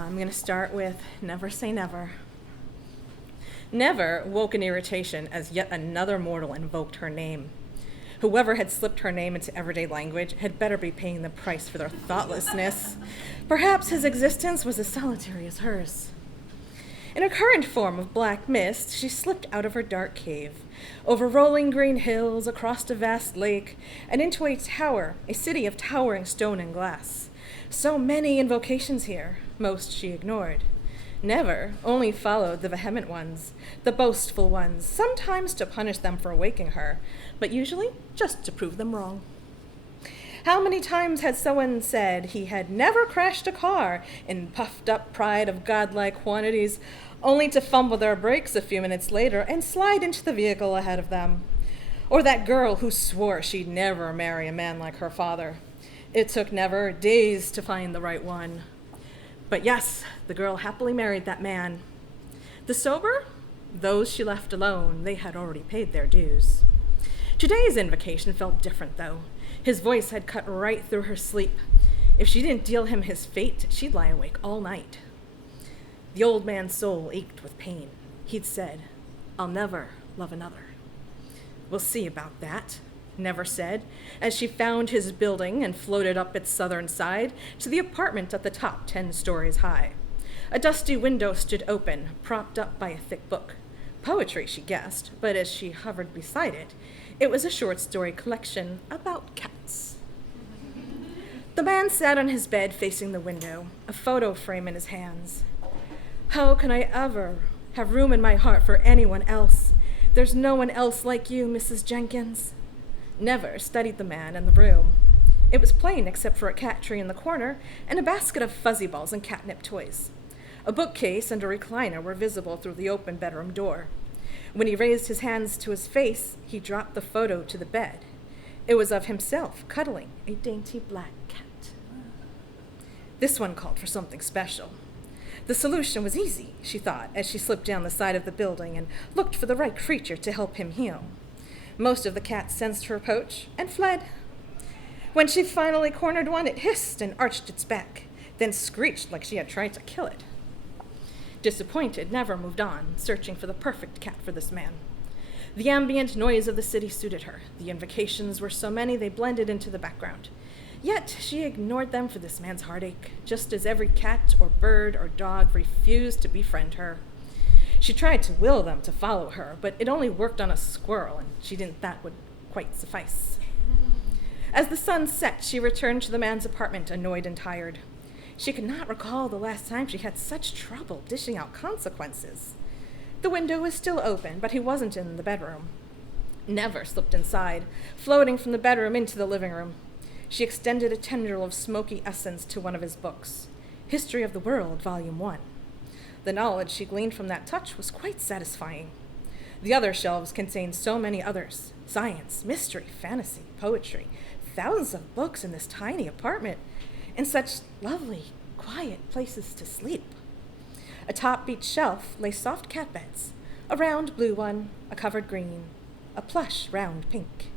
I'm going to start with never say never. Never woke in irritation as yet another mortal invoked her name. Whoever had slipped her name into everyday language had better be paying the price for their thoughtlessness. Perhaps his existence was as solitary as hers. In her current form of black mist, she slipped out of her dark cave, over rolling green hills, across a vast lake, and into a tower, a city of towering stone and glass. So many invocations here, most she ignored. Never only followed the vehement ones, the boastful ones, sometimes to punish them for waking her, but usually just to prove them wrong. How many times had someone said he had never crashed a car in puffed-up pride of godlike quantities, only to fumble their brakes a few minutes later and slide into the vehicle ahead of them? Or that girl who swore she'd never marry a man like her father. It took Never days to find the right one. But yes, the girl happily married that man. The sober? Those she left alone, they had already paid their dues. Today's invocation felt different, though. His voice had cut right through her sleep. If she didn't deal him his fate, she'd lie awake all night. The old man's soul ached with pain. He'd said, "I'll never love another." "We'll see about that," Never said, as she found his building and floated up its southern side to the apartment at the top 10 stories high. A dusty window stood open, propped up by a thick book. Poetry, she guessed, but as she hovered beside it, it was a short story collection about cats. The man sat on his bed facing the window, a photo frame in his hands. "How can I ever have room in my heart for anyone else? There's no one else like you, Mrs. Jenkins." Never studied the man and the room. It was plain except for a cat tree in the corner and a basket of fuzzy balls and catnip toys. A bookcase and a recliner were visible through the open bedroom door. When he raised his hands to his face, he dropped the photo to the bed. It was of himself cuddling a dainty black cat. This one called for something special. The solution was easy, she thought, as she slipped down the side of the building and looked for the right creature to help him heal. Most of the cats sensed her approach and fled. When she finally cornered one, it hissed and arched its back, then screeched like she had tried to kill it. Disappointed, Never moved on, searching for the perfect cat for this man. The ambient noise of the city suited her. The invocations were so many they blended into the background. Yet she ignored them for this man's heartache, just as every cat or bird or dog refused to befriend her. She tried to will them to follow her, but it only worked on a squirrel, and she didn't that would quite suffice. As the sun set, she returned to the man's apartment, annoyed and tired. She could not recall the last time she had such trouble dishing out consequences. The window was still open, but he wasn't in the bedroom. Never slipped inside, floating from the bedroom into the living room. She extended a tendril of smoky essence to one of his books, History of the World, Volume 1. The knowledge she gleaned from that touch was quite satisfying. The other shelves contained so many others: science, mystery, fantasy, poetry, thousands of books in this tiny apartment, and such lovely, quiet places to sleep. Atop each shelf lay soft cat beds, a round blue one, a covered green, a plush round pink.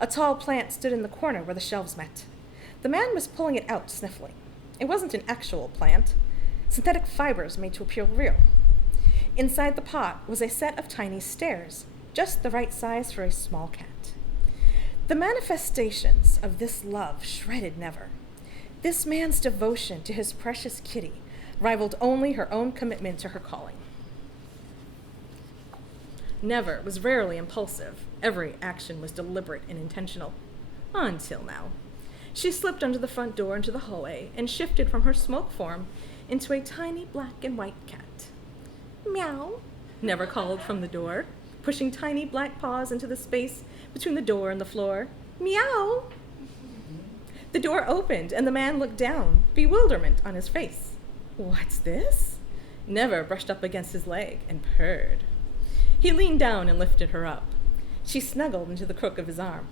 A tall plant stood in the corner where the shelves met. The man was pulling it out, sniffling. It wasn't an actual plant. Synthetic fibers made to appear real. Inside the pot was a set of tiny stairs, just the right size for a small cat. The manifestations of this love shredded Never. This man's devotion to his precious kitty rivaled only her own commitment to her calling. Never was rarely impulsive. Every action was deliberate and intentional. Until now. She slipped under the front door into the hallway and shifted from her smoke form into a tiny black and white cat. "Meow," Never called from the door, pushing tiny black paws into the space between the door and the floor. "Meow." The door opened and the man looked down, bewilderment on his face. "What's this?" Never brushed up against his leg and purred. He leaned down and lifted her up. She snuggled into the crook of his arm.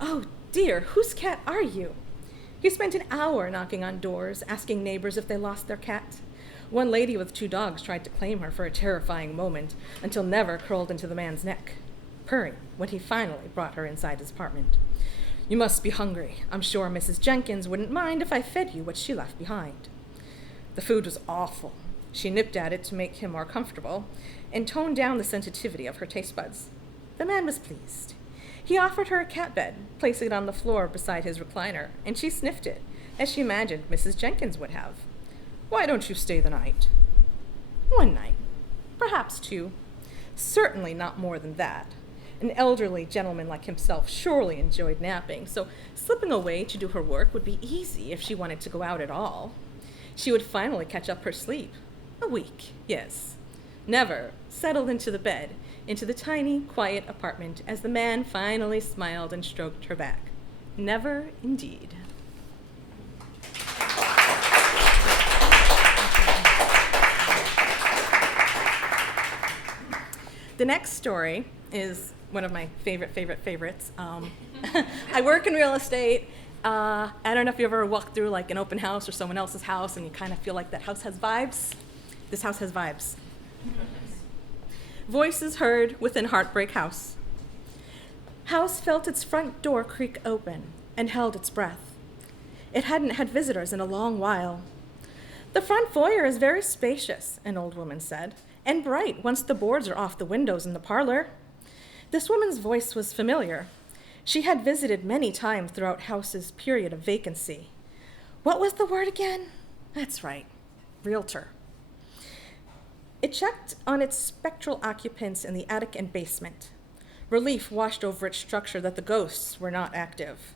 "Oh dear, whose cat are you?" He spent an hour knocking on doors, asking neighbors if they lost their cat. One lady with 2 dogs tried to claim her for a terrifying moment, until Never curled into the man's neck, purring when he finally brought her inside his apartment. "You must be hungry. I'm sure Mrs. Jenkins wouldn't mind if I fed you what she left behind." The food was awful. She nipped at it to make him more comfortable and toned down the sensitivity of her taste buds. The man was pleased. He offered her a cat bed, placing it on the floor beside his recliner, and she sniffed it, as she imagined Mrs. Jenkins would have. "Why don't you stay the night?" "One night, perhaps two. Certainly not more than that." An elderly gentleman like himself surely enjoyed napping, so slipping away to do her work would be easy if she wanted to go out at all. She would finally catch up her sleep. A week, yes. Never settled into the bed, into the tiny, quiet apartment as the man finally smiled and stroked her back. Never indeed. The next story is one of my favorites. I work in real estate. I don't know if you ever walked through like an open house or someone else's house and you kind of feel like that house has vibes. This house has vibes. Voices heard within Heartbreak House. House felt its front door creak open and held its breath. It hadn't had visitors in a long while. "The front foyer is very spacious," an old woman said, "and bright once the boards are off the windows in the parlor." This woman's voice was familiar. She had visited many times throughout House's period of vacancy. What was the word again? That's right, realtor. It checked on its spectral occupants in the attic and basement. Relief washed over its structure that the ghosts were not active.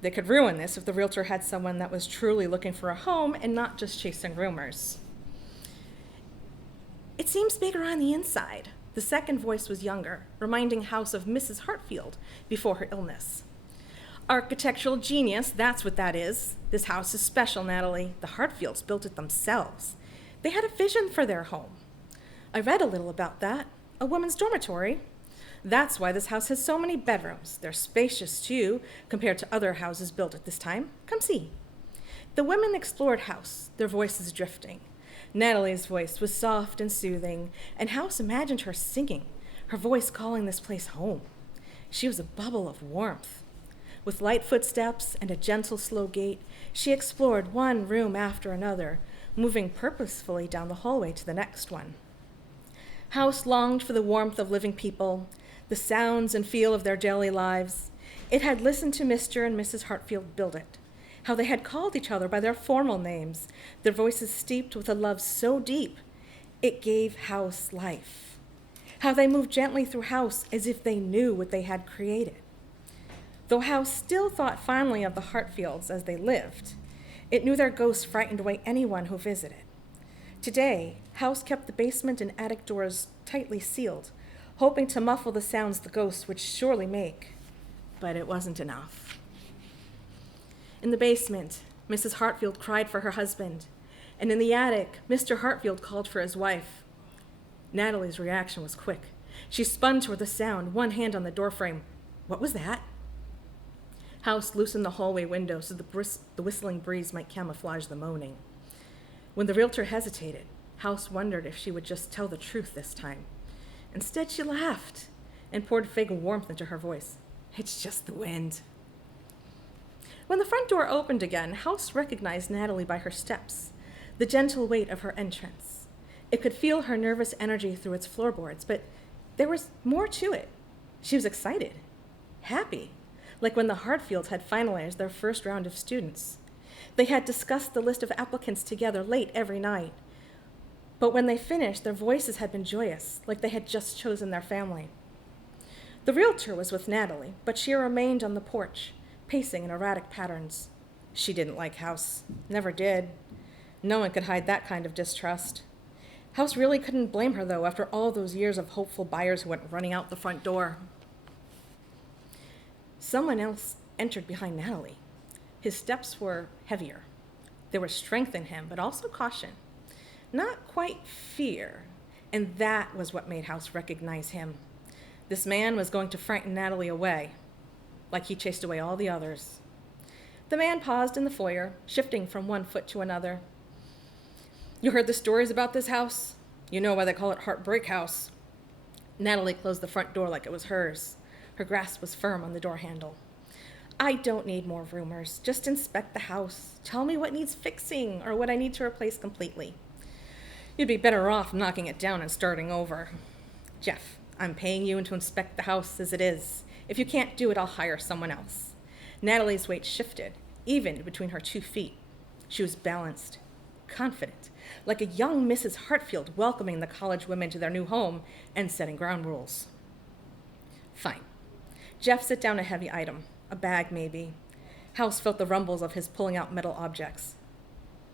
They could ruin this if the realtor had someone that was truly looking for a home and not just chasing rumors. "It seems bigger on the inside." The second voice was younger, reminding House of Mrs. Hartfield before her illness. "Architectural genius, that's what that is. This house is special, Natalie. The Hartfields built it themselves. They had a vision for their home. I read a little about that. A woman's dormitory. That's why this house has so many bedrooms. They're spacious, too, compared to other houses built at this time. Come see." The women explored House, their voices drifting. Natalie's voice was soft and soothing, and House imagined her singing, her voice calling this place home. She was a bubble of warmth. With light footsteps and a gentle, slow gait, she explored one room after another, moving purposefully down the hallway to the next one. House longed for the warmth of living people, the sounds and feel of their daily lives. It had listened to Mr. and Mrs. Hartfield build it, how they had called each other by their formal names, their voices steeped with a love so deep, it gave House life. How they moved gently through House as if they knew what they had created. Though House still thought fondly of the Hartfields as they lived, it knew their ghosts frightened away anyone who visited. Today, House kept the basement and attic doors tightly sealed, hoping to muffle the sounds the ghosts would surely make. But it wasn't enough. In the basement, Mrs. Hartfield cried for her husband, and in the attic, Mr. Hartfield called for his wife. Natalie's reaction was quick. She spun toward the sound, one hand on the doorframe. What was that? House loosened the hallway window so the whistling breeze might camouflage the moaning. When the realtor hesitated, House wondered if she would just tell the truth this time. Instead, she laughed and poured fake warmth into her voice. It's just the wind. When the front door opened again, House recognized Natalie by her steps, the gentle weight of her entrance. It could feel her nervous energy through its floorboards, but there was more to it. She was excited, happy, like when the Hartfields had finalized their first round of students. They had discussed the list of applicants together late every night. But when they finished, their voices had been joyous, like they had just chosen their family. The realtor was with Natalie, but she remained on the porch, pacing in erratic patterns. She didn't like House, never did. No one could hide that kind of distrust. House really couldn't blame her, though, after all those years of hopeful buyers who went running out the front door. Someone else entered behind Natalie. His steps were heavier. There was strength in him, but also caution. Not quite fear, and that was what made House recognize him. This man was going to frighten Natalie away, like he chased away all the others. The man paused in the foyer, shifting from one foot to another. You heard the stories about this house? You know why they call it Heartbreak House. Natalie closed the front door like it was hers. Her grasp was firm on the door handle. I don't need more rumors. Just inspect the house. Tell me what needs fixing or what I need to replace completely. You'd be better off knocking it down and starting over. Jeff, I'm paying you to inspect the house as it is. If you can't do it, I'll hire someone else. Natalie's weight shifted, even between her 2 feet. She was balanced, confident, like a young Mrs. Hartfield welcoming the college women to their new home and setting ground rules. Fine. Jeff set down a heavy item, a bag maybe. House felt the rumbles of his pulling out metal objects.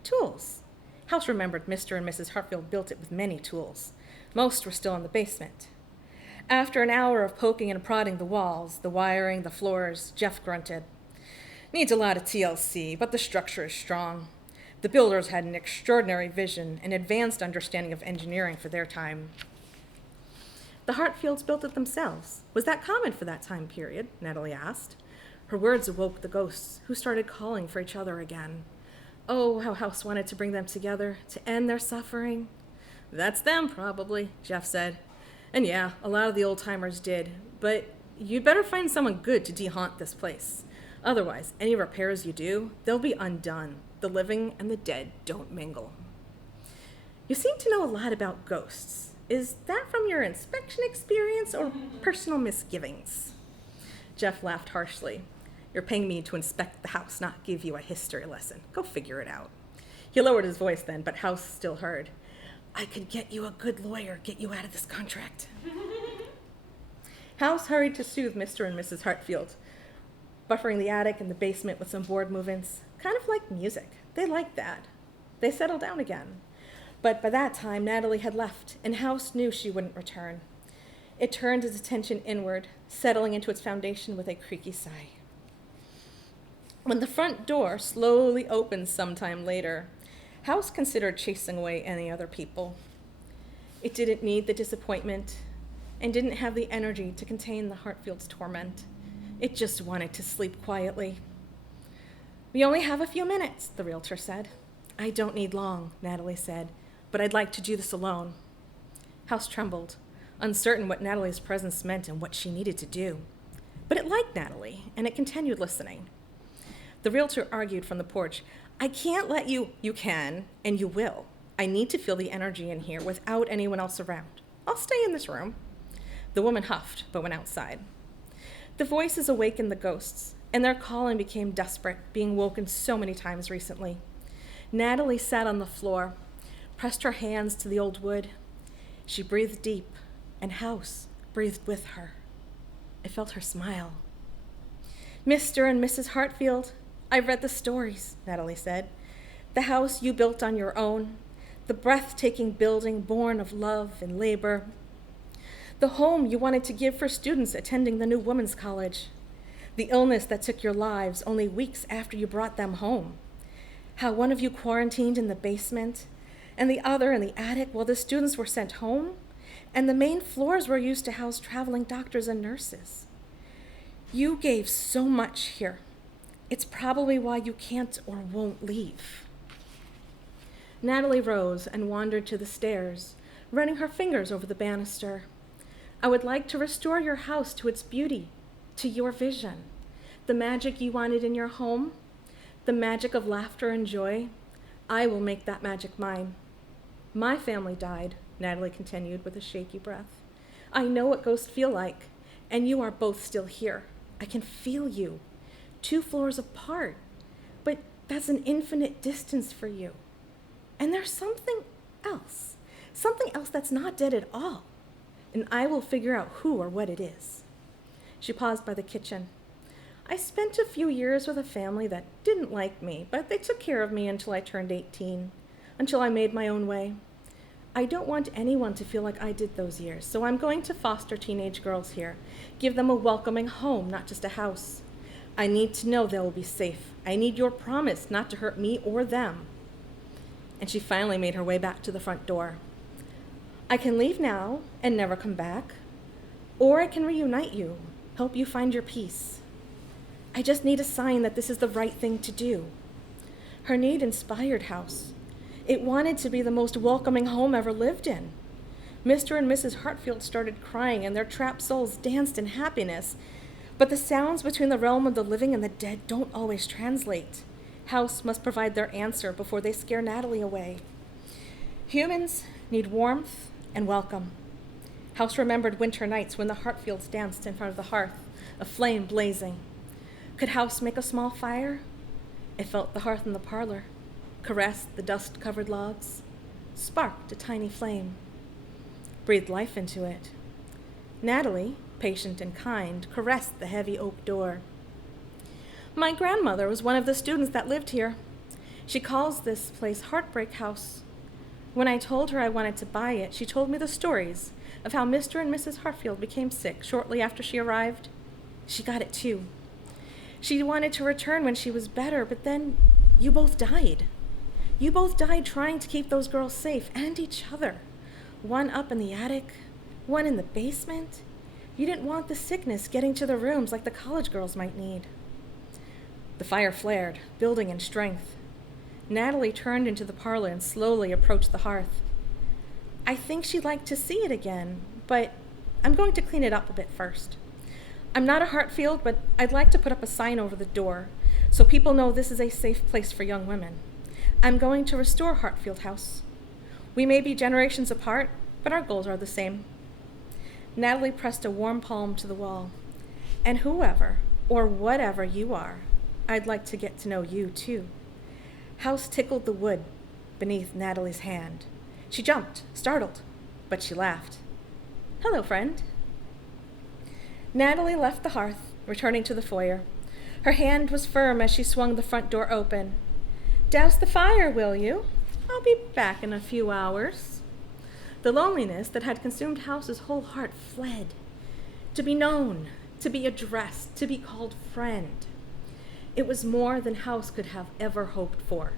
Tools. House remembered Mr. and Mrs. Hartfield built it with many tools. Most were still in the basement. After an hour of poking and prodding the walls, the wiring, the floors, Jeff grunted. Needs a lot of TLC, but the structure is strong. The builders had an extraordinary vision and advanced understanding of engineering for their time. The Hartfields built it themselves. Was that common for that time period? Natalie asked. Her words awoke the ghosts, who started calling for each other again. Oh, how House wanted to bring them together, to end their suffering. That's them, probably, Jeff said. And yeah, a lot of the old-timers did, but you'd better find someone good to de-haunt this place. Otherwise, any repairs you do, they'll be undone. The living and the dead don't mingle. You seem to know a lot about ghosts. Is that from your inspection experience or personal misgivings? Jeff laughed harshly. You're paying me to inspect the house, not give you a history lesson. Go figure it out. He lowered his voice then, but House still heard. I could get you a good lawyer, get you out of this contract. House hurried to soothe Mr. and Mrs. Hartfield, buffering the attic and the basement with some board movements, kind of like music. They liked that. They settled down again. But by that time, Natalie had left, and House knew she wouldn't return. It turned its attention inward, settling into its foundation with a creaky sigh. When the front door slowly opened sometime later, House considered chasing away any other people. It didn't need the disappointment and didn't have the energy to contain the Hartfield's torment. It just wanted to sleep quietly. We only have a few minutes, the realtor said. I don't need long, Natalie said, but I'd like to do this alone. House trembled, uncertain what Natalie's presence meant and what she needed to do. But it liked Natalie, and it continued listening. The realtor argued from the porch, I can't let you. You can, and you will. I need to feel the energy in here without anyone else around. I'll stay in this room. The woman huffed, but went outside. The voices awakened the ghosts, and their calling became desperate, being woken so many times recently. Natalie sat on the floor, pressed her hands to the old wood. She breathed deep, and House breathed with her. I felt her smile. Mr. and Mrs. Hartfield, I've read the stories, Natalie said. The house you built on your own, the breathtaking building born of love and labor, the home you wanted to give for students attending the new women's college, the illness that took your lives only weeks after you brought them home, how one of you quarantined in the basement and the other in the attic while the students were sent home, and the main floors were used to house traveling doctors and nurses. You gave so much here. It's probably why you can't or won't leave. Natalie rose and wandered to the stairs, running her fingers over the banister. I would like to restore your house to its beauty, to your vision, the magic you wanted in your home, the magic of laughter and joy. I will make that magic mine. My family died, Natalie continued with a shaky breath. I know what ghosts feel like, and you are both still here. I can feel you. 2 floors apart, but that's an infinite distance for you. And there's something else that's not dead at all, and I will figure out who or what it is. She paused by the kitchen. I spent a few years with a family that didn't like me, but they took care of me until I turned 18, until I made my own way. I don't want anyone to feel like I did those years, so I'm going to foster teenage girls here, give them a welcoming home, not just a house. I need to know they will be safe. I need your promise not to hurt me or them. And she finally made her way back to the front door. I can leave now and never come back, or I can reunite you, help you find your peace. I just need a sign that this is the right thing to do. Her need inspired House. It wanted to be the most welcoming home ever lived in. Mr. and Mrs. Hartfield started crying, and their trapped souls danced in happiness. But the sounds between the realm of the living and the dead don't always translate. House must provide their answer before they scare Natalie away. Humans need warmth and welcome. House remembered winter nights when the Hartfields danced in front of the hearth, a flame blazing. Could House make a small fire? It felt the hearth in the parlor, caressed the dust-covered logs, sparked a tiny flame, breathed life into it. Natalie, patient and kind, caressed the heavy oak door. My grandmother was one of the students that lived here. She calls this place Heartbreak House. When I told her I wanted to buy it, she told me the stories of how Mr. and Mrs. Hartfield became sick shortly after she arrived. She got it too. She wanted to return when she was better, but then you both died. You both died trying to keep those girls safe and each other. One up in the attic, one in the basement. You didn't want the sickness getting to the rooms like the college girls might need. The fire flared, building in strength. Natalie turned into the parlor and slowly approached the hearth. I think she'd like to see it again, but I'm going to clean it up a bit first. I'm not a Hartfield, but I'd like to put up a sign over the door so people know this is a safe place for young women. I'm going to restore Hartfield House. We may be generations apart, but our goals are the same. Natalie pressed a warm palm to the wall. And whoever or whatever you are, I'd like to get to know you too. House tickled the wood beneath Natalie's hand. She jumped, startled, but she laughed. Hello, friend. Natalie left the hearth, returning to the foyer. Her hand was firm as she swung the front door open. Douse the fire, will you? I'll be back in a few hours. The loneliness that had consumed House's whole heart fled. To be known, to be addressed, to be called friend. It was more than House could have ever hoped for.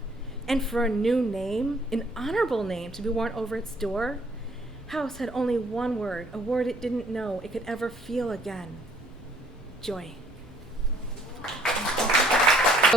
And for a new name, an honorable name, to be worn over its door, House had only one word, a word it didn't know it could ever feel again. Joy.